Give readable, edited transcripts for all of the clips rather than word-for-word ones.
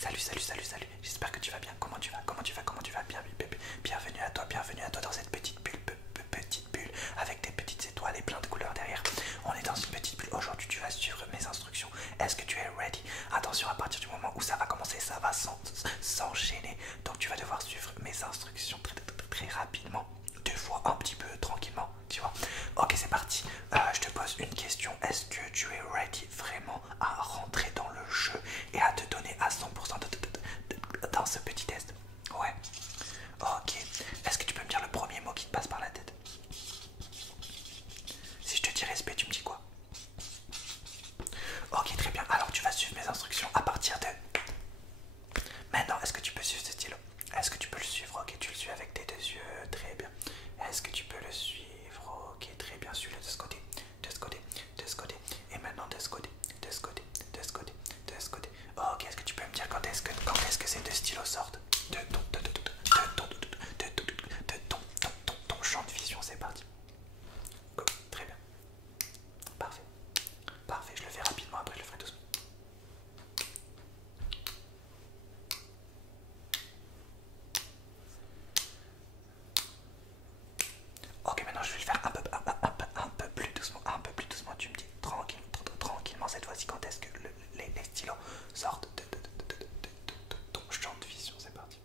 Salut. J'espère que tu vas bien. Comment tu vas? Bienvenue à toi dans cette petite bulle avec des petites étoiles et plein de couleurs derrière. On est dans une petite bulle. Aujourd'hui, tu vas suivre mes instructions. Est-ce que tu es ready? Attention, à partir du moment où ça va commencer, ça va s'enchaîner. Donc, tu vas devoir suivre mes instructions très rapidement. Deux fois, un petit peu tranquillement, tu vois. Ok, c'est parti. Je te pose une question. Est-ce que tu es ready vraiment à rentrer dans le jeu et à te donner à 100% dans ce petit test? Ouais. Ok. Est-ce que tu peux me dire le premier mot qui te passe par la tête? Si je te dis respect, tu me dis quoi? Ok, très bien. Alors tu vas suivre mes instructions à partir de... Maintenant, est-ce que tu peux suivre ce stylo? Est-ce que tu peux le suivre? Ok, tu le suis avec tes deux yeux. Très bien. Est-ce que tu peux le suivre? Ok, très bien. Suis-le de ce côté. De ce côté. De ce côté. Et maintenant de ce côté. De ce côté. De ce côté. De ce côté. Ok, est-ce que tu peux me dire quand est-ce que ces deux stylos sortent de ton champ de vision? C'est parti. Go. Très bien. Parfait. Parfait. Je le fais rapidement, après je le ferai doucement. Ok, maintenant je vais le faire un peu plus doucement, Tu me dis tranquillement cette fois-ci quand est-ce que les stylos sortent de ton champ de vision. C'est parti.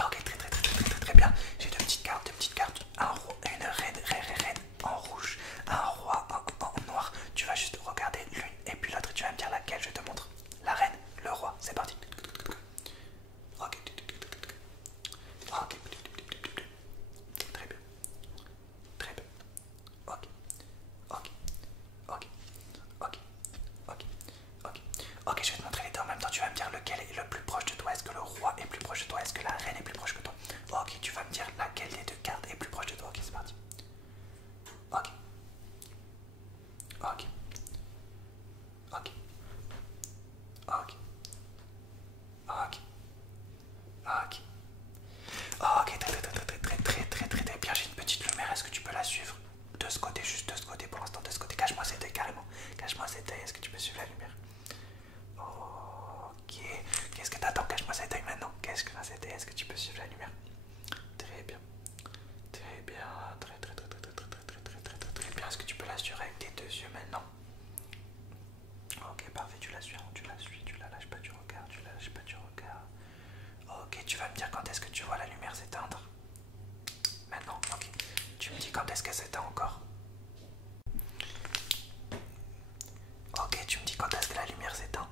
Ok, très bien. J'ai deux petites cartes. Une reine en rouge, un roi en noir. Tu vas juste regarder l'une et puis l'autre. Tu vas me dire laquelle je te montre. La reine, le roi. C'est parti. Ok. Ok. Très bien. Très bien. Ok. Ok. Ok. Ok. Ok. Ok. Ok, je vais te montrer les deux en même temps. Tu vas me dire lequel est le plus proche de toi. Est-ce que le roi est plus proche de toi? Est-ce que la reine est plus proche que toi? Ok, tu vas me dire laquelle des deux cartes est plus proche de toi. Ok, c'est parti. Ok. Ok. Ok. Ok. Ok. Ok. Ok, très bien. J'ai une petite lumière. Est-ce que tu peux la suivre? De ce côté, juste de ce côté pour l'instant. De ce côté. Cache-moi cet œil carrément. Cache-moi cet œil. Est-ce que tu peux suivre la lumière? Ok. Qu'est-ce que t'attends? Cache-moi cet œil maintenant. Cache-moi cet œil. Est-ce que tu peux suivre la lumière? Très bien. Très bien. Très bien. Est-ce que tu peux la suivre avec tes deux yeux maintenant? Ok, parfait. Tu la suis. Tu la lâches pas du regard. Ok, tu vas me dire quand est-ce que tu vois la lumière s'éteindre? Maintenant, ok. Tu me dis quand est-ce que s'éteint encore? Ok, tu me dis quand est-ce que la lumière s'éteint?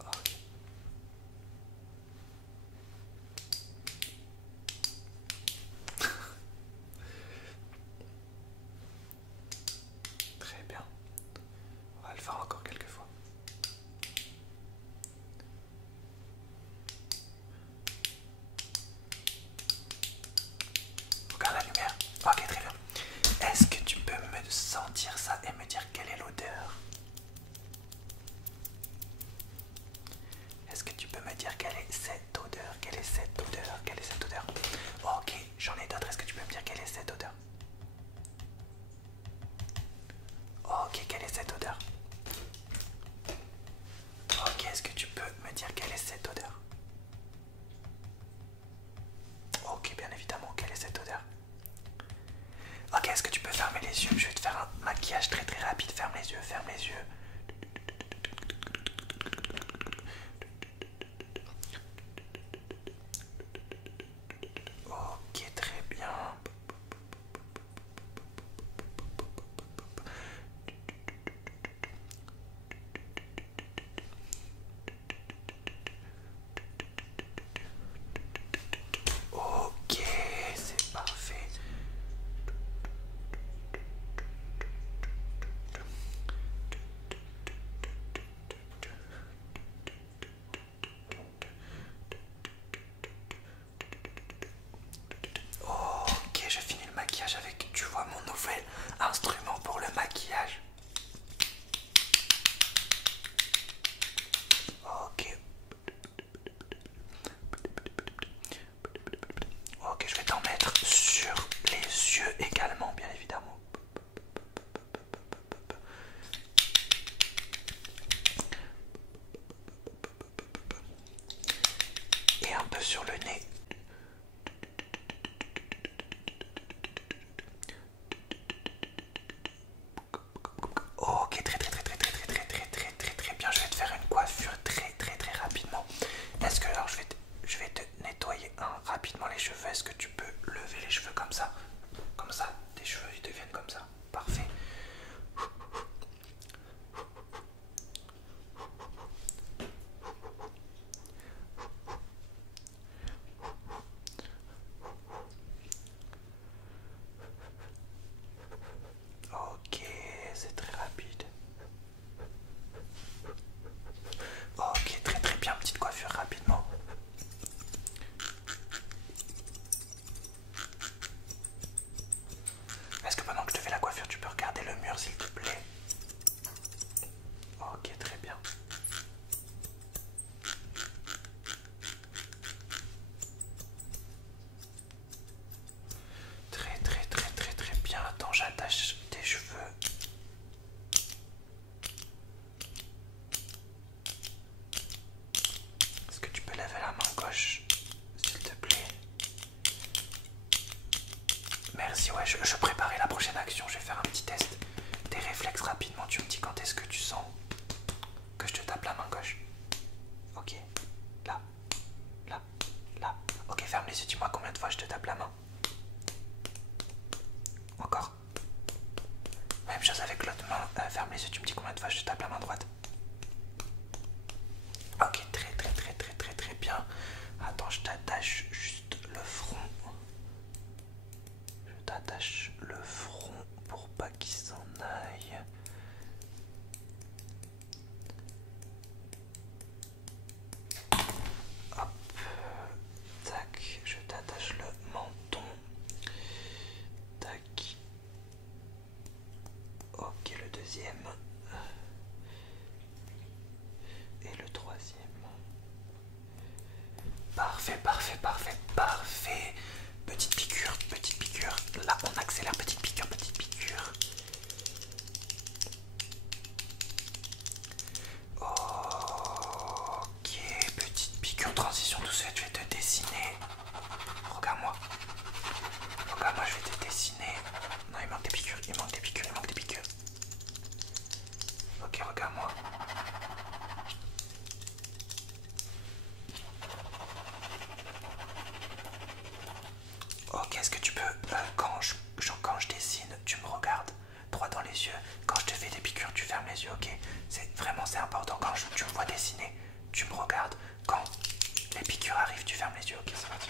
Ok. Très bien. On va le faire encore quelques fois. peu sur le nez. Ok, très bien. Je vais te faire une coiffure très rapidement. Est-ce que alors je vais te nettoyer rapidement les cheveux. Est-ce que tu peux lever les cheveux comme ça? Comme ça, tes cheveux ils deviennent comme ça. Parfait. Ok, c'est très rapide. Ok, très bien, petite coiffure rapidement. Est-ce que pendant que je te fais la coiffure, tu peux regarder le mur s'il te plaît? Ok, très bien. Très bien. Attends, j'attache tes cheveux. Est-ce que tu peux lever la main gauche, s'il te plaît? Merci, ouais, je préparais la prochaine action. Je vais faire un petit test. Tes réflexes rapidement, tu me dis quand est-ce que tu sens que je te tape la main gauche. Ok, là, là, là. Ok, ferme les yeux, dis-moi combien de fois je te tape la main. Encore. Même chose avec l'autre main. Ferme les yeux, tu me dis combien de fois je te tape la main droite. Ok, très bien. Attends, je t'attache juste le front. Je t'attache le front pour pas qu'il s'en aille. Hop. Tac, je t'attache le menton. Tac. Ok, le deuxième. Et le troisième. Parfait. Petite piqûre. Là, on accélère, petite piqûre. Ok, petite piqûre, transition tout de suite, je vais te dessiner. Regarde-moi, je vais te dessiner. Non, il manque des piqûres. Ok, regarde-moi. Ok, est-ce que tu peux, quand je dessine, tu me regardes droit dans les yeux. Quand je te fais des piqûres, tu fermes les yeux, ok? C'est important. Quand tu me vois dessiner, tu me regardes. Quand les piqûres arrivent, tu fermes les yeux, ok? C'est parti.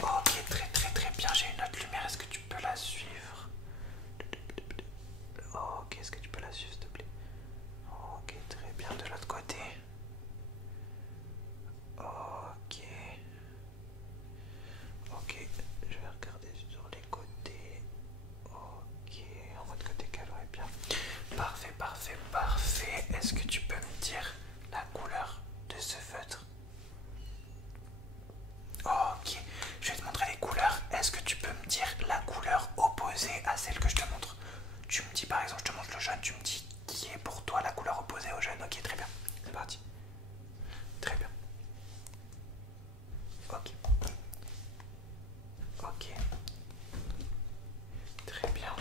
Ok, très bien. J'ai une autre lumière. Est-ce que tu peux la suivre? Ok, est-ce que tu peux la suivre, s'il te plaît? Ok, très bien. De l'autre côté. Ok. Ok, je vais regarder sur les côtés. Ok, en mode côté calme, bien. Parfait. Est-ce que tu peux me dire la couleur de ce feutre? Ok, je vais te montrer les couleurs. Est-ce que tu peux me dire la couleur opposée à celle que je te montre? Tu me dis par exemple, je te montre le jaune, tu me dis qui est pour toi la couleur opposée au jaune. Ok, très bien. C'est parti. Très bien. Ok. Ok. Très bien.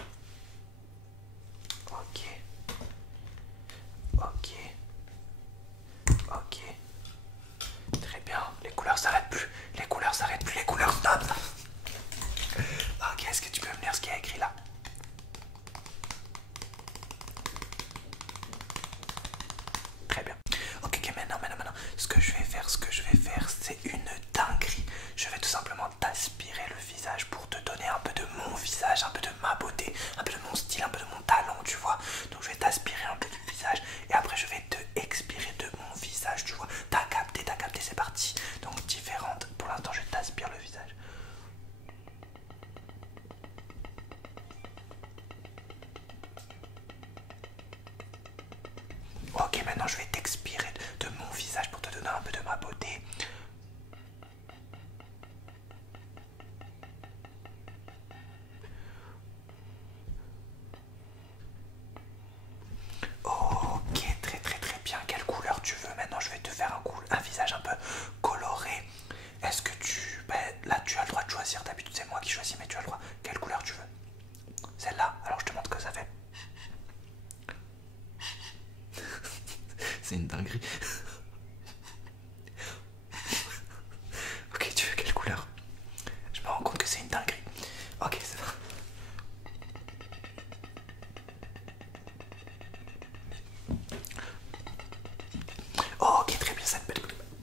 Ok. Très bien. Les couleurs s'arrêtent plus. Les couleurs stop. Ok, est-ce que tu peux me lire ce qu'il y a écrit là? Très bien. Ok, maintenant. Ce que je vais faire, c'est une dinguerie. Je vais tout simplement t'aspirer le visage pour te donner un peu de mon visage, un peu de ma beauté, un peu de mon style, un peu de mon talent, tu vois. Donc je vais t'aspirer un peu du visage et après je vais te expirer de mon visage, tu vois. T'as capté, c'est parti. Donc différente. Pour l'instant, je t'aspire le visage. Ok, maintenant je vais t'expirer de mon visage pour te donner un peu de ma beauté. choisir. D'habitude, c'est moi qui choisis, mais tu as le droit. Quelle couleur tu veux? Celle-là. Alors, je te montre ce que ça fait. C'est une dinguerie. Ok, tu veux quelle couleur? Je me rends compte que c'est une dinguerie. Ok, c'est bon. Oh, ok, très bien, cette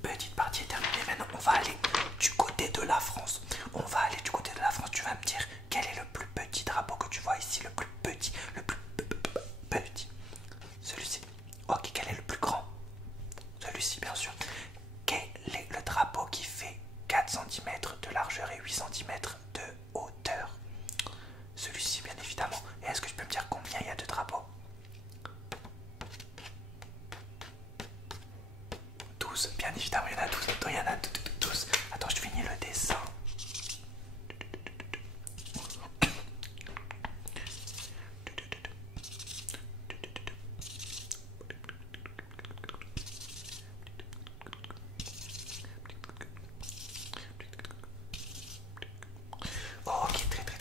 petite partie est terminée. Maintenant, on va aller du côté de la France. On va aller du côté de la France. Tu vas me dire quel est le plus petit drapeau que tu vois ici. Le plus petit. Le plus petit. Celui-ci. Ok, quel est le plus grand? Celui-ci, bien sûr. Quel est le drapeau qui fait 4 cm de largeur et 8 cm de hauteur? Celui-ci, bien évidemment. Et est-ce que tu peux me dire combien il y a de drapeaux? 12, bien évidemment, il y en a 12. Attends, il y en a 12. Attends, je finis le dessin. Oh, ok, très bien.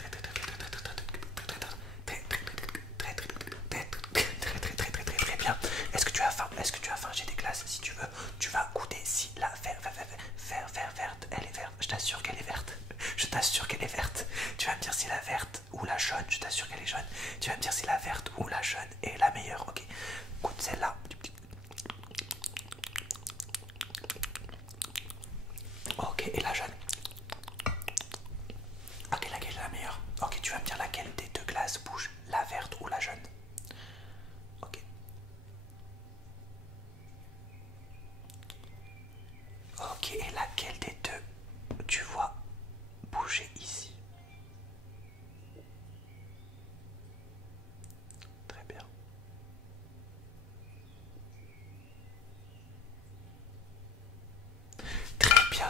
Est-ce que tu as faim? Est-ce que tu as faim? J'ai des glaces si tu veux. Tu vas goûter si la verte, elle est verte. Je t'assure qu'elle est verte. Je t'assure qu'elle est verte. Tu vas me dire si la verte ou la jaune. Je t'assure qu'elle est jaune. Tu vas me dire si la verte ou la jaune est la meilleure. Ok. Goûte celle-là. Ok, et la jaune. Ok, laquelle est la meilleure? Ok, tu vas me dire laquelle des deux glaces bouge, la verte ou la jaune? Ok. Ok, et laquelle des deux tu vois bouger ici? Très bien.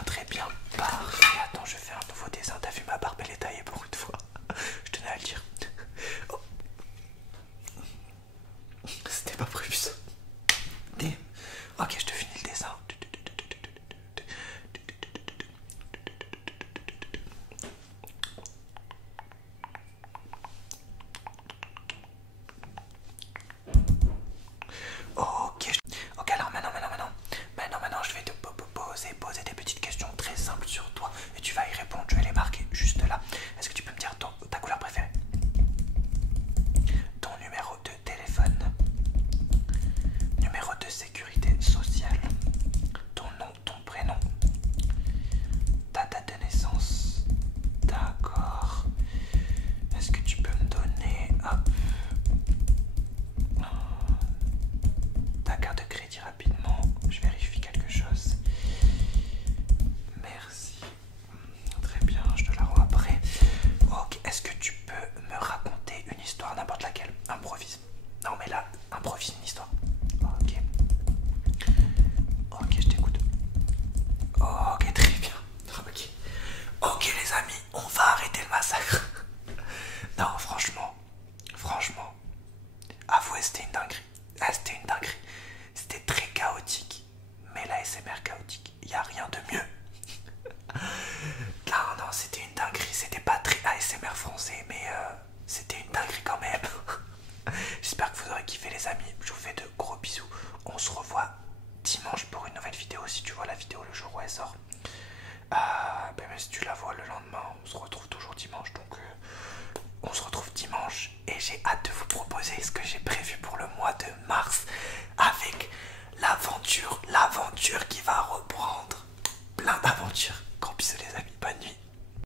Très bien. Parfait. Attends, je fais un nouveau dessin. T'as vu ma barbe, elle est taillée pour une fois. Je tenais à le dire. Oh. C'était pas prévu ça. Ok, je te finis le dessin. Ok, alors maintenant, je vais te poser des petites questions très simples sur toi et tu vas y répondre. Je vais les marquer juste là. Est-ce que tu peux me dire ta couleur préférée? Ton numéro de téléphone, numéro de sécurité sociale, ton nom, ton prénom, ta date de naissance. D'accord. Est-ce que tu peux me donner ta carte de crédit rapidement? Je vérifie quelque chose. Merci. Très bien, je te la rends après. Ok, est-ce que tu peux me raconter une histoire, n'importe laquelle? Improvise. Non mais là, improvise une histoire. Ok. Ok, je t'écoute. Ok, très bien. Ok. Ok les amis, on va arrêter le massacre. Non, franchement, avouez, c'était une dinguerie. Ah, c'était une dinguerie. C'était très chaotique. Mais la SMR chaotique, il n'y a rien de mieux. Non, c'était une dinguerie. C'était pas très ASMR français, mais c'était une dinguerie quand même. J'espère que vous aurez kiffé les amis. Je vous fais de gros bisous. On se revoit dimanche pour une nouvelle vidéo. Si tu vois la vidéo le jour où elle sort. Ben, si tu la vois le lendemain, on se retrouve.